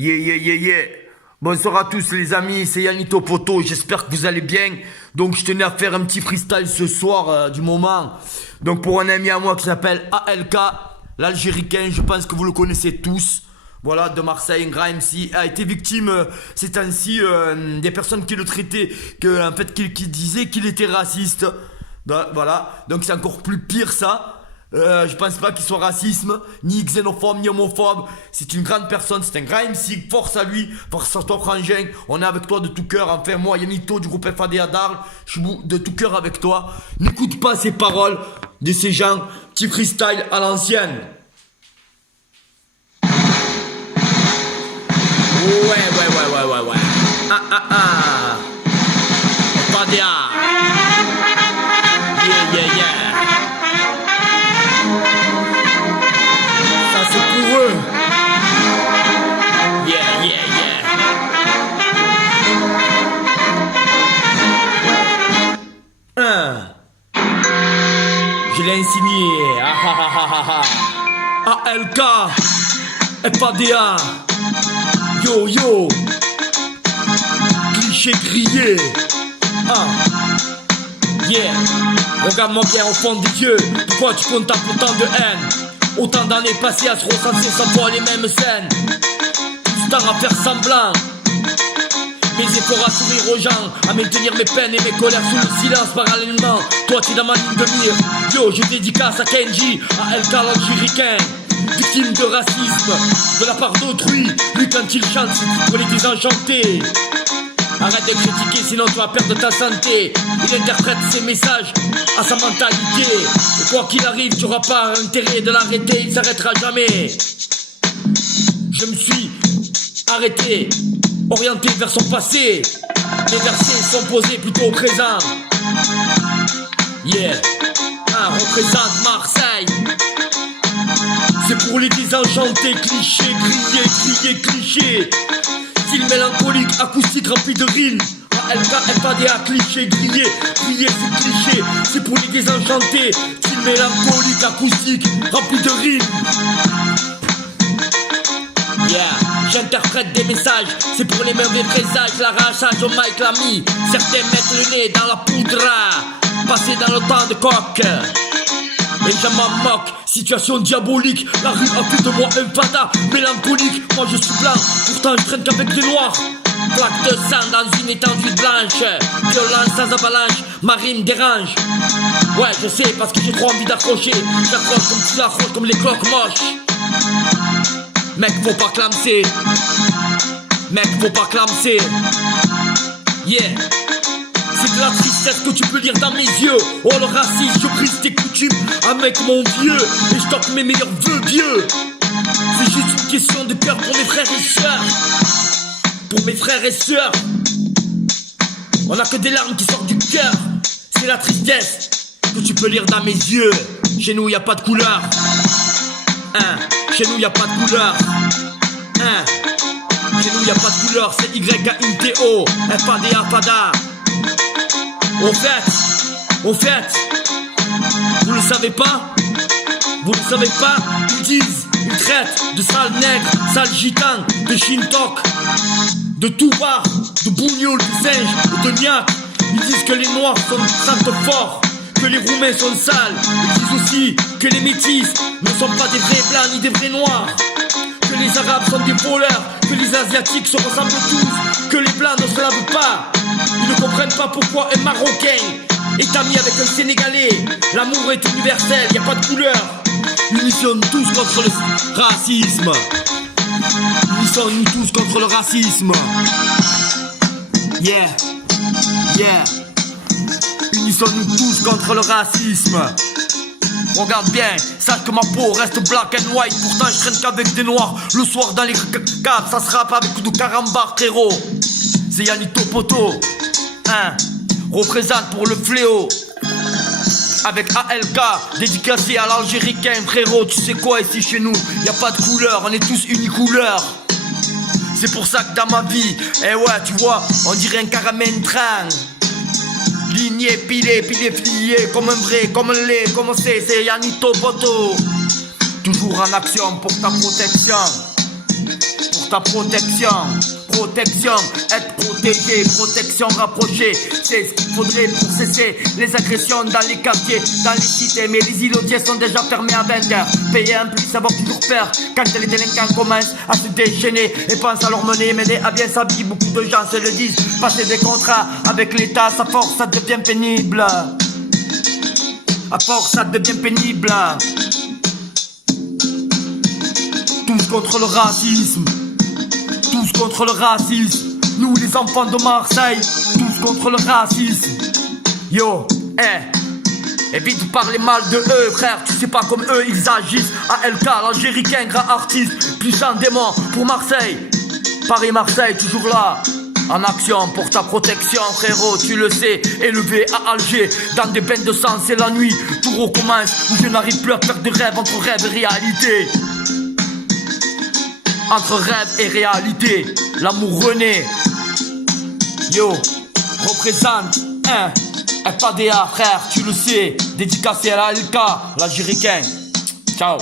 Yeah, yeah, yeah, yeah. Bonsoir à tous les amis, c'est Yanito Poto, j'espère que vous allez bien. Donc je tenais à faire un petit freestyle ce soir du moment. Donc pour un ami à moi qui s'appelle ALK, l'Algéricain, je pense que vous le connaissez tous. Voilà, de Marseille, un grand MC, a été victime ces temps-ci des personnes qui le traitaient, en fait qui disaient qu'il était raciste. Voilà, donc c'est encore plus pire ça. Je pense pas qu'il soit racisme, ni xénophobe, ni homophobe. C'est une grande personne, c'est un grand MC. Force à lui, force à toi frangin. On est avec toi de tout cœur. Enfin moi, Yanito du groupe FADA d'Arles, je suis de tout cœur avec toi. N'écoute pas ces paroles de ces gens. Petit freestyle à l'ancienne. Ouais. FADA. Yeah. Ça c'est pour eux. Yeah. Je l'ai insigné. ALK. FADA. Yo. Cliché grillé. Yeah. Regarde-moi bien au fond des yeux. Pourquoi tu contemples autant de haine? Autant d'années passées à se recenser sans voir les mêmes scènes. Tout ce temps à faire semblant. Mes efforts à sourire aux gens, à maintenir mes peines et mes colères sous le silence parallèlement. Toi tu es dans ma ligne de mire. Yo, je dédicace à Kenji, à LK l'Algéricain. Victime de racisme, de la part d'autrui. Lui quand il chante, c'est pour les désenchanter. Arrête de critiquer sinon tu vas perdre ta santé. Il interprète ses messages à sa mentalité. Et quoi qu'il arrive tu n'auras pas intérêt de l'arrêter. Il ne s'arrêtera jamais. Je me suis arrêté, orienté vers son passé. Les versets sont posés plutôt au présent. Yeah, représente Marseille. C'est pour les désenchantés. Cliché, grillé, cliché. Style mélancolique, acoustique rempli de rimes. ALK, FADA, cliché, grillé, c'est cliché. C'est pour les désenchantés. Style mélancolique, acoustique rempli de rimes. Yeah, j'interprète des messages. C'est pour les mauvais présages. L'arrachage au mic l'a mis. Certains mettent le nez dans la poudre. Passé dans le temps de coq. Et je m'en moque, situation diabolique. La rue a fait de moi un fada mélancolique. Moi je suis blanc, pourtant je traîne qu'avec des noirs. Plaque de sang dans une étendue blanche. Violence sans avalanche, ma rime dérange. Ouais je sais parce que j'ai trop envie d'accrocher. J'accroche comme tu l'accroches, comme les cloques moches. Mec faut pas clamser. Yeah. C'est de la tristesse que tu peux lire dans mes yeux. Oh le racisme, je brise tes coutumes. Un mec mon vieux, et je toque mes meilleurs vœux vieux. C'est juste une question de cœur pour mes frères et sœurs. On a que des larmes qui sortent du cœur. C'est la tristesse que tu peux lire dans mes yeux. Chez nous y a pas de couleur. Chez nous y a pas de couleur. Chez nous y a pas de couleur. C'est YANTO FADA. Au fait, vous le savez pas, ils traitent de sale nègre, sale gitan, de shintok, de toubar, de bougnoul, de singe, de niaque. Ils disent que les noirs sentent fort, que les roumains sont sales. Ils disent aussi que les métis ne sont pas des vrais blancs ni des vrais noirs, que les arabes sont des voleurs, que les asiatiques se ressemblent tous, que les blancs ne se lavent pas. Ils ne comprennent pas pourquoi un Marocain est ami avec un Sénégalais. L'amour est universel, y a pas de couleur. Unissons-nous tous contre le racisme. Unissons-nous tous contre le racisme. Yeah. Unissons-nous tous contre le racisme. Regarde bien, sache que ma peau reste black and white. Pourtant je traîne qu'avec des noirs. Le soir dans les caves, ça se rappe avec du carambar frérot. C'est Yanito Poto, représente pour le fléau. Avec ALK, dédicacé à l'Algéricain. Frérot, tu sais quoi, ici chez nous y a pas de couleur, on est tous unicouleurs. C'est pour ça que dans ma vie, tu vois, on dirait un caramel train. Ligné, pilé, plié, comme un vrai, comme un lait, comme c'est Yanito Poto. Toujours en action pour ta protection. pour ta protection. Protection, être protégé, protection rapprochée. C'est ce qu'il faudrait pour cesser les agressions dans les quartiers, dans les cités. Mais les îlotiers sont déjà fermés à 20h. Payer un plus, avoir toujours peur quand les délinquants commencent à se déchaîner et pensent à leur mener à bien sa vie. Beaucoup de gens se le disent. Passer des contrats avec l'État, sa force, ça devient pénible. À force, ça devient pénible. Tous contre le racisme. Tous contre le racisme. Nous les enfants de Marseille. Tous contre le racisme. Yo, évite de parler mal de eux, frère. Tu sais pas comme eux ils agissent. ALK, l'Algéricain, grand artiste, puissant démon pour Marseille. Paris-Marseille, toujours là. En action pour ta protection, frérot, tu le sais. Élevé à Alger, dans des bains de sang, c'est la nuit. Tout recommence, où je n'arrive plus à faire de rêve entre rêve et réalité. Entre rêve et réalité, l'amour renaît. Yo, représente FADA, frère, tu le sais. Dédicacé à l'ALK, l'Algéricain. Ciao.